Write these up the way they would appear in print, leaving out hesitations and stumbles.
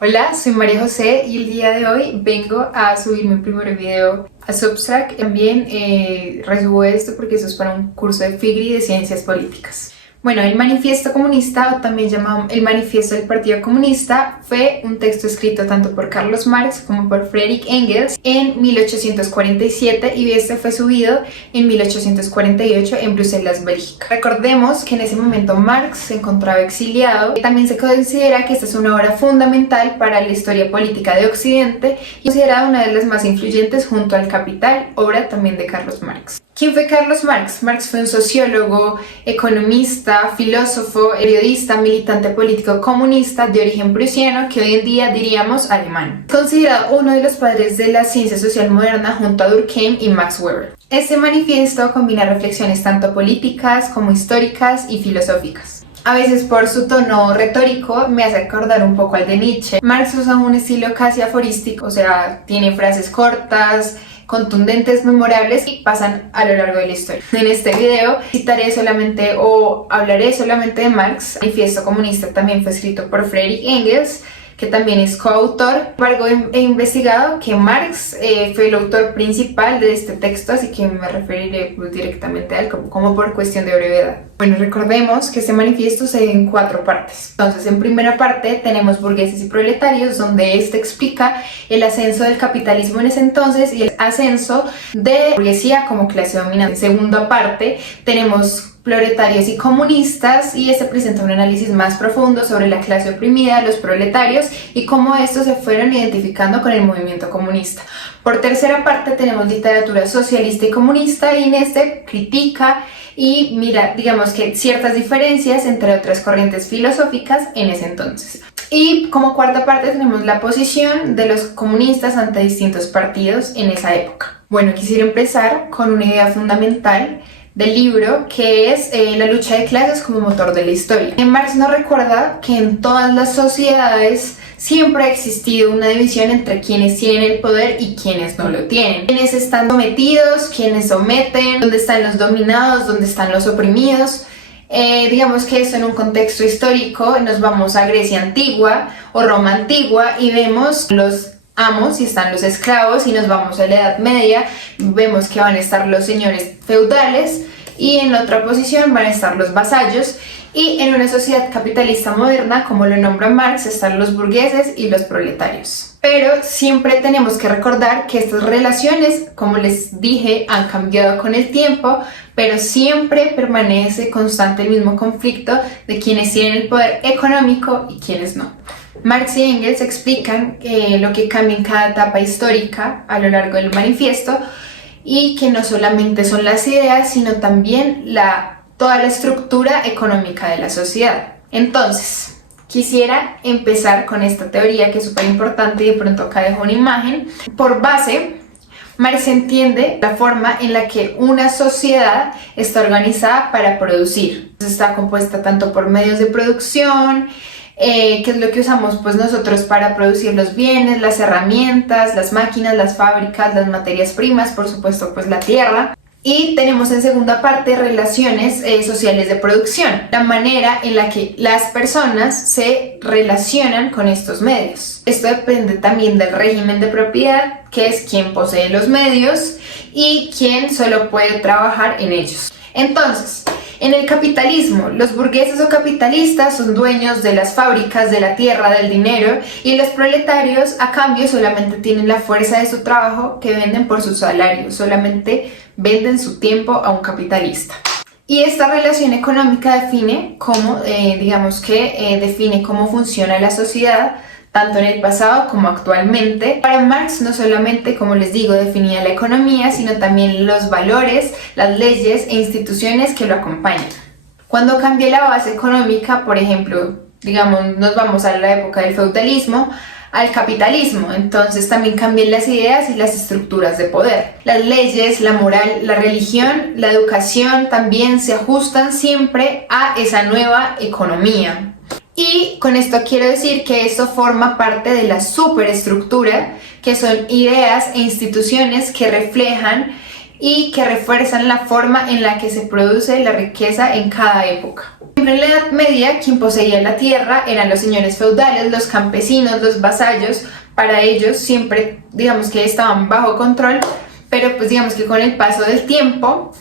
Hola, soy María José y el día de hoy vengo a subir mi primer video a Substack. También resubo esto porque eso es para un curso de FIGRI de Ciencias Políticas. Bueno, el Manifiesto Comunista, o también llamado el Manifiesto del Partido Comunista, fue un texto escrito tanto por Carlos Marx como por Friedrich Engels en 1847 y este fue subido en 1848 en Bruselas, Bélgica. Recordemos que en ese momento Marx se encontraba exiliado. También se considera que esta es una obra fundamental para la historia política de Occidente y considerada una de las más influyentes junto al Capital, obra también de Carlos Marx. ¿Quién fue Carlos Marx? Marx fue un sociólogo, economista, filósofo, periodista, militante político comunista de origen prusiano que hoy en día diríamos alemán. Considerado uno de los padres de la ciencia social moderna junto a Durkheim y Max Weber. Este manifiesto combina reflexiones tanto políticas como históricas y filosóficas. A veces por su tono retórico me hace acordar un poco al de Nietzsche. Marx usa un estilo casi aforístico, o sea, tiene frases cortas, contundentes, memorables y pasan a lo largo de la historia. En este video citaré solamente o hablaré solamente de Marx. El Manifiesto Comunista también fue escrito por Friedrich Engels, que también es coautor. Sin embargo, he investigado que Marx fue el autor principal de este texto, así que me referiré directamente a él como por cuestión de brevedad. Bueno, recordemos que este manifiesto se divide en 4 partes. Entonces, en primera parte tenemos burgueses y proletarios, donde este explica el ascenso del capitalismo en ese entonces y el ascenso de la burguesía como clase dominante. En segunda parte tenemos proletarios y comunistas y este presenta un análisis más profundo sobre la clase oprimida, los proletarios y cómo estos se fueron identificando con el movimiento comunista. Por tercera parte tenemos literatura socialista y comunista y en este critica y mira, digamos que ciertas diferencias entre otras corrientes filosóficas en ese entonces. Y como cuarta parte tenemos la posición de los comunistas ante distintos partidos en esa época. Bueno, quisiera empezar con una idea fundamental del libro, que es la lucha de clases como motor de la historia. Marx nos recuerda que en todas las sociedades siempre ha existido una división entre quienes tienen el poder y quienes no lo tienen. Quienes están sometidos, quienes someten, dónde están los dominados, dónde están los oprimidos. Digamos que esto en un contexto histórico nos vamos a Grecia antigua o Roma antigua y vemos los amos y están los esclavos y nos vamos a la Edad Media, vemos que van a estar los señores feudales y en otra posición van a estar los vasallos y en una sociedad capitalista moderna, como lo nombra Marx, están los burgueses y los proletarios. Pero siempre tenemos que recordar que estas relaciones, como les dije, han cambiado con el tiempo, pero siempre permanece constante el mismo conflicto de quienes tienen el poder económico y quienes no. Marx y Engels explican lo que cambia en cada etapa histórica a lo largo del manifiesto y que no solamente son las ideas, sino también toda la estructura económica de la sociedad. Entonces, quisiera empezar con esta teoría que es súper importante y de pronto acá dejo una imagen. Por base, Marx entiende la forma en la que una sociedad está organizada para producir. Está compuesta tanto por medios de producción, que es lo que usamos pues nosotros para producir los bienes, las herramientas, las máquinas, las fábricas, las materias primas, por supuesto pues la tierra. Y tenemos en segunda parte relaciones sociales de producción, la manera en la que las personas se relacionan con estos medios. Esto depende también del régimen de propiedad, que es quien posee los medios y quien solo puede trabajar en ellos. Entonces, en el capitalismo, los burgueses o capitalistas son dueños de las fábricas, de la tierra, del dinero y los proletarios a cambio solamente tienen la fuerza de su trabajo que venden por su salario, solamente venden su tiempo a un capitalista. Y esta relación económica define cómo, define cómo funciona la sociedad, tanto en el pasado como actualmente. Para Marx no solamente, como les digo, definía la economía, sino también los valores, las leyes e instituciones que lo acompañan. Cuando cambia la base económica, por ejemplo, nos vamos a la época del feudalismo, al capitalismo, entonces también cambian las ideas y las estructuras de poder. Las leyes, la moral, la religión, la educación también se ajustan siempre a esa nueva economía. Y con esto quiero decir que esto forma parte de la superestructura, que son ideas e instituciones que reflejan y que refuerzan la forma en la que se produce la riqueza en cada época. Siempre en la Edad Media, quien poseía la tierra eran los señores feudales, los campesinos, los vasallos. Para ellos siempre, digamos que estaban bajo control, pero pues digamos que con el paso del tiempo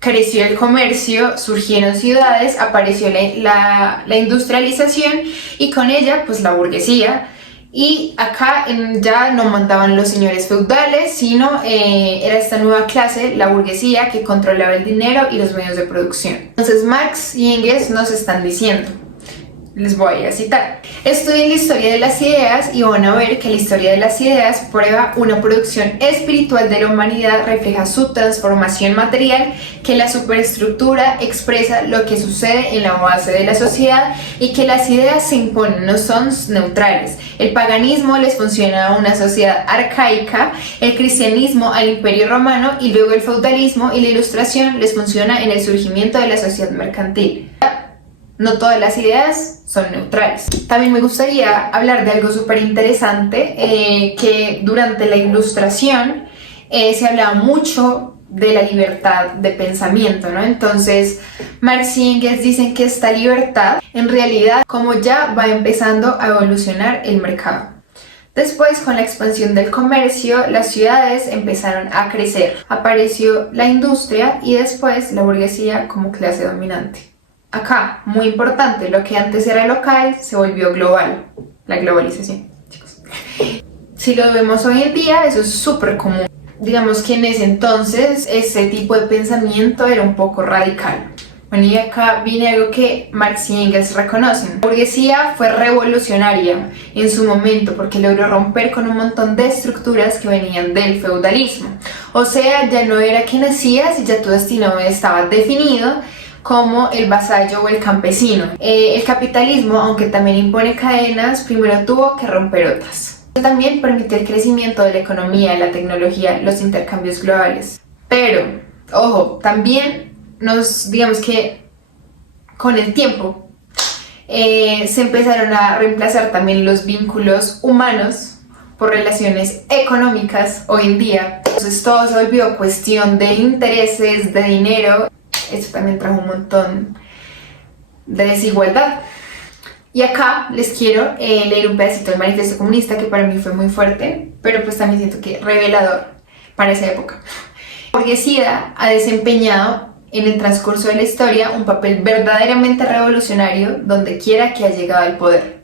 creció el comercio, surgieron ciudades, apareció la industrialización y con ella pues la burguesía. Y acá ya no mandaban los señores feudales, sino era esta nueva clase, la burguesía, que controlaba el dinero y los medios de producción. Entonces Marx y Engels nos están diciendo, les voy a citar: estudien la historia de las ideas y van a ver que la historia de las ideas prueba una producción espiritual de la humanidad, refleja su transformación material, que la superestructura expresa lo que sucede en la base de la sociedad y que las ideas se imponen, no son neutrales. El paganismo les funciona a una sociedad arcaica, el cristianismo al imperio romano y luego el feudalismo y la ilustración les funciona en el surgimiento de la sociedad mercantil. No todas las ideas son neutrales. También me gustaría hablar de algo súper interesante, que durante la Ilustración se hablaba mucho de la libertad de pensamiento, ¿no? Entonces Marx y Engels dicen que esta libertad, en realidad, como ya va empezando a evolucionar el mercado. Después, con la expansión del comercio, las ciudades empezaron a crecer. Apareció la industria y después la burguesía como clase dominante. Acá, muy importante, lo que antes era local se volvió global. La globalización, chicos. Si lo vemos hoy en día, eso es súper común. Digamos que en ese entonces, ese tipo de pensamiento era un poco radical. Bueno, y acá viene algo que Marx y Engels reconocen. La burguesía fue revolucionaria en su momento porque logró romper con un montón de estructuras que venían del feudalismo. O sea, ya no era que nacías y ya tu destino estaba definido, como el vasallo o el campesino. El capitalismo, aunque también impone cadenas, primero tuvo que romper otras. También permite el crecimiento de la economía, la tecnología, los intercambios globales. Pero, ojo, también digamos que con el tiempo se empezaron a reemplazar también los vínculos humanos por relaciones económicas hoy en día. Entonces todo se volvió cuestión de intereses, de dinero. Eso también trajo un montón de desigualdad. Y acá les quiero leer un pedacito del Manifiesto Comunista que para mí fue muy fuerte, pero pues también siento que revelador para esa época. La burguesía ha desempeñado en el transcurso de la historia un papel verdaderamente revolucionario donde quiera que ha llegado al poder.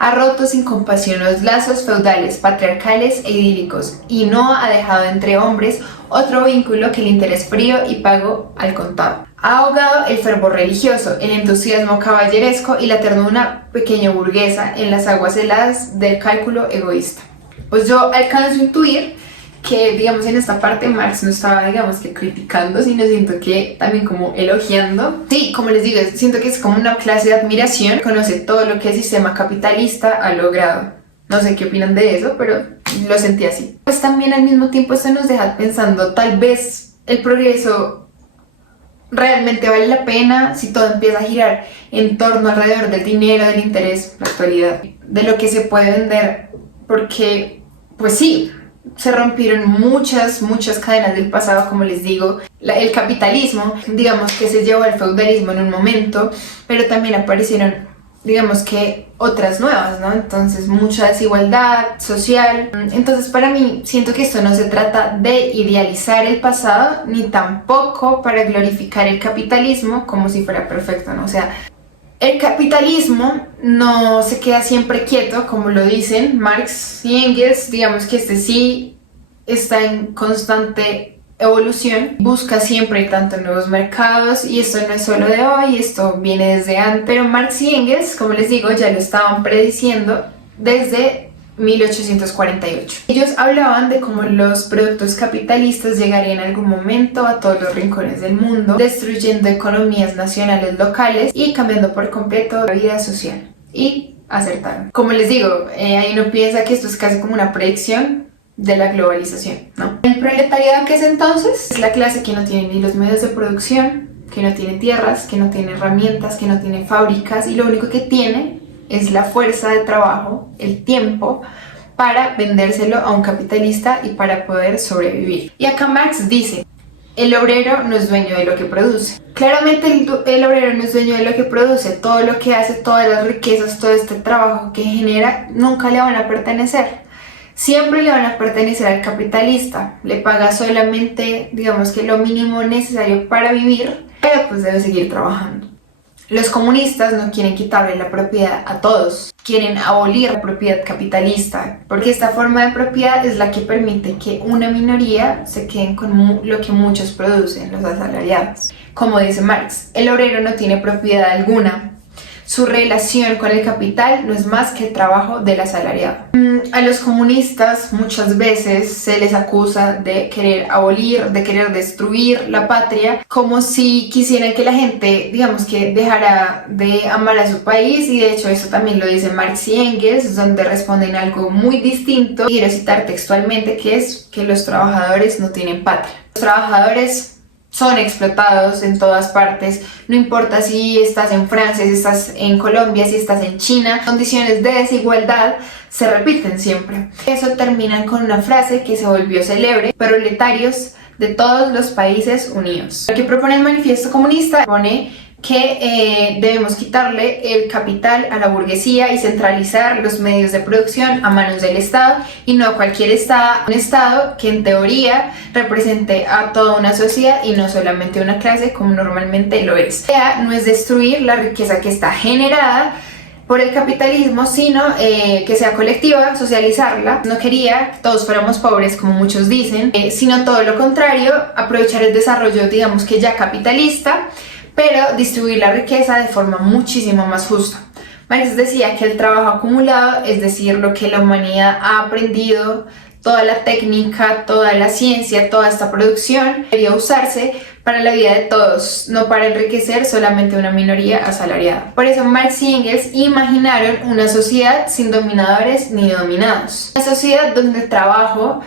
Ha roto sin compasión los lazos feudales, patriarcales e idílicos y no ha dejado entre hombres otro vínculo que el interés frío y pago al contado. Ha ahogado el fervor religioso, el entusiasmo caballeresco y la ternura pequeño burguesa en las aguas heladas del cálculo egoísta. Pues yo alcanzo a intuir que, digamos, en esta parte Marx no estaba, digamos, que criticando, sino siento que también como elogiando. Sí, como les digo, siento que es como una clase de admiración, conoce todo lo que el sistema capitalista ha logrado. No sé qué opinan de eso, pero lo sentí así. Pues también al mismo tiempo esto nos deja pensando, tal vez el progreso realmente vale la pena si todo empieza a girar en torno alrededor del dinero, del interés, la actualidad, de lo que se puede vender, porque pues sí, se rompieron muchas cadenas del pasado, como les digo. El capitalismo, digamos que se llevó al feudalismo en un momento, pero también aparecieron, digamos que otras nuevas, ¿no? Entonces mucha desigualdad social. Entonces para mí siento que esto no se trata de idealizar el pasado, ni tampoco para glorificar el capitalismo como si fuera perfecto, ¿no? O sea, el capitalismo no se queda siempre quieto, como lo dicen Marx y Engels. Digamos que este sí está en constante evolución, busca siempre tanto nuevos mercados, y esto no es solo de hoy, esto viene desde antes. Pero Marx y Engels, como les digo, ya lo estaban prediciendo desde 1848. Ellos hablaban de cómo los productos capitalistas llegarían en algún momento a todos los rincones del mundo, destruyendo economías nacionales locales y cambiando por completo la vida social. Y acertaron. Como les digo, ahí uno piensa que esto es casi como una predicción de la globalización, ¿no? El proletariado, que es entonces, es la clase que no tiene ni los medios de producción, que no tiene tierras, que no tiene herramientas, que no tiene fábricas, y lo único que tiene es la fuerza de trabajo, el tiempo, para vendérselo a un capitalista y para poder sobrevivir. Y acá Marx dice: el obrero no es dueño de lo que produce. Claramente el obrero no es dueño de lo que produce. Todo lo que hace, todas las riquezas, todo este trabajo que genera, nunca le van a pertenecer. Siempre le van a pertenecer al capitalista. Le paga solamente, digamos que lo mínimo necesario para vivir, pero pues debe seguir trabajando. Los comunistas no quieren quitarle la propiedad a todos, quieren abolir la propiedad capitalista, porque esta forma de propiedad es la que permite que una minoría se queden con lo que muchos producen, los asalariados. Como dice Marx, el obrero no tiene propiedad alguna. Su relación con el capital no es más que el trabajo del asalariado. A los comunistas muchas veces se les acusa de querer abolir, de querer destruir la patria, como si quisieran que la gente, digamos, que dejara de amar a su país, y de hecho eso también lo dicen Marx y Engels, donde responden algo muy distinto. Quiero citar textualmente, que es que los trabajadores no tienen patria. Los trabajadores son explotados en todas partes, no importa si estás en Francia, si estás en Colombia, si estás en China, condiciones de desigualdad se repiten siempre. Eso termina con una frase que se volvió célebre: proletarios de todos los países unidos. Lo que propone el manifiesto comunista propone que debemos quitarle el capital a la burguesía y centralizar los medios de producción a manos del Estado, y no a cualquier Estado, un Estado que en teoría represente a toda una sociedad y no solamente una clase como normalmente lo es. La idea no es destruir la riqueza que está generada por el capitalismo, sino que sea colectiva, socializarla. No quería que todos fuéramos pobres, como muchos dicen, sino todo lo contrario, aprovechar el desarrollo, digamos que ya capitalista, pero distribuir la riqueza de forma muchísimo más justa. Marx decía que el trabajo acumulado, es decir, lo que la humanidad ha aprendido, toda la técnica, toda la ciencia, toda esta producción, debería usarse para la vida de todos, no para enriquecer solamente una minoría asalariada. Por eso Marx y Engels imaginaron una sociedad sin dominadores ni dominados. Una sociedad donde el trabajo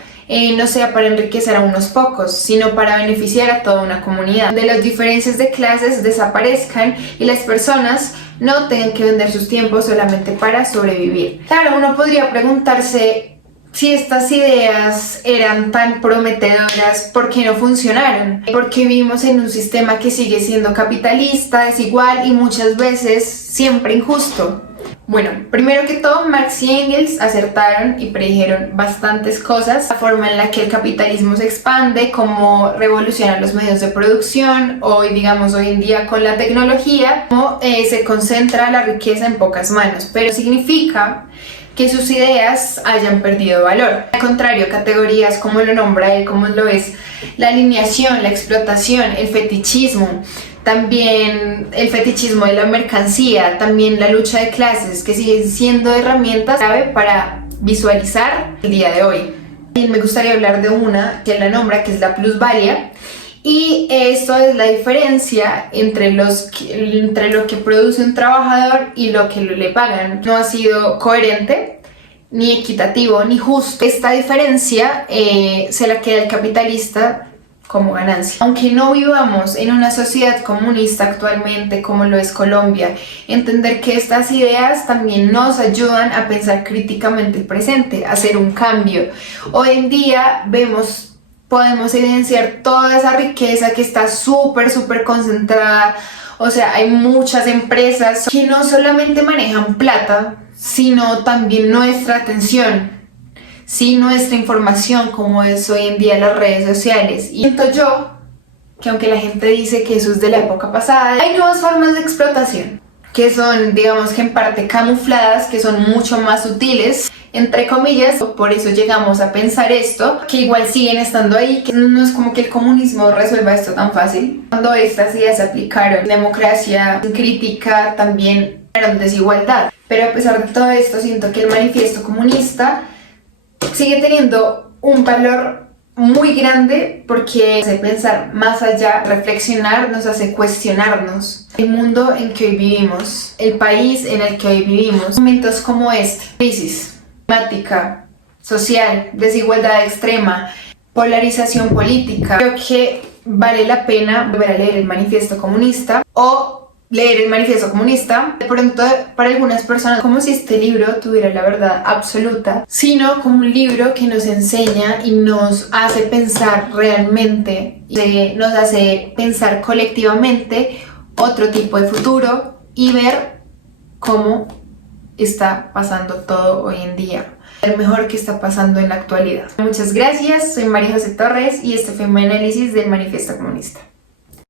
no sea para enriquecer a unos pocos, sino para beneficiar a toda una comunidad, donde las diferencias de clases desaparezcan y las personas no tengan que vender sus tiempos solamente para sobrevivir. Claro, uno podría preguntarse si estas ideas eran tan prometedoras, ¿por qué no funcionaron? Porque vivimos en un sistema que sigue siendo capitalista, desigual y muchas veces siempre injusto. Bueno, primero que todo, Marx y Engels acertaron y predijeron bastantes cosas: la forma en la que el capitalismo se expande, cómo revoluciona los medios de producción, hoy en día con la tecnología, cómo se concentra la riqueza en pocas manos, pero significa que sus ideas hayan perdido valor. Al contrario, categorías como lo nombra él, como lo es la alineación, la explotación, el fetichismo, también el fetichismo de la mercancía, también la lucha de clases, que siguen siendo herramientas clave para visualizar el día de hoy. Y me gustaría hablar de una que él la nombra, que es la plusvalía, y esto es la diferencia entre lo que produce un trabajador y lo que le pagan. No ha sido coherente, ni equitativo, ni justo. Esta diferencia se la queda el capitalista como ganancia. Aunque no vivamos en una sociedad comunista actualmente como lo es Colombia, entender que estas ideas también nos ayudan a pensar críticamente el presente, a hacer un cambio. Hoy en día podemos evidenciar toda esa riqueza que está súper concentrada. O sea, hay muchas empresas que no solamente manejan plata, sino también nuestra atención, sí, nuestra información, como es hoy en día las redes sociales. Y siento yo que aunque la gente dice que eso es de la época pasada, hay nuevas formas de explotación que son, digamos que en parte camufladas, que son mucho más sutiles, entre comillas. Por eso llegamos a pensar esto, que igual siguen estando ahí, que no es como que el comunismo resuelva esto tan fácil. Cuando estas ideas se aplicaron, democracia, crítica, también era desigualdad. Pero a pesar de todo esto, siento que el manifiesto comunista sigue teniendo un valor muy grande, porque nos hace pensar más allá, reflexionar, nos hace cuestionarnos el mundo en que hoy vivimos, el país en el que hoy vivimos. Momentos como este, crisis climática, social, desigualdad extrema, polarización política, creo que vale la pena volver a leer el manifiesto comunista o leer el Manifiesto Comunista, de pronto para algunas personas como si este libro tuviera la verdad absoluta, sino como un libro que nos enseña y nos hace pensar realmente, nos hace pensar colectivamente otro tipo de futuro y ver cómo está pasando todo hoy en día, el mejor que está pasando en la actualidad. Muchas gracias, soy María José Torres y este fue mi análisis del Manifiesto Comunista.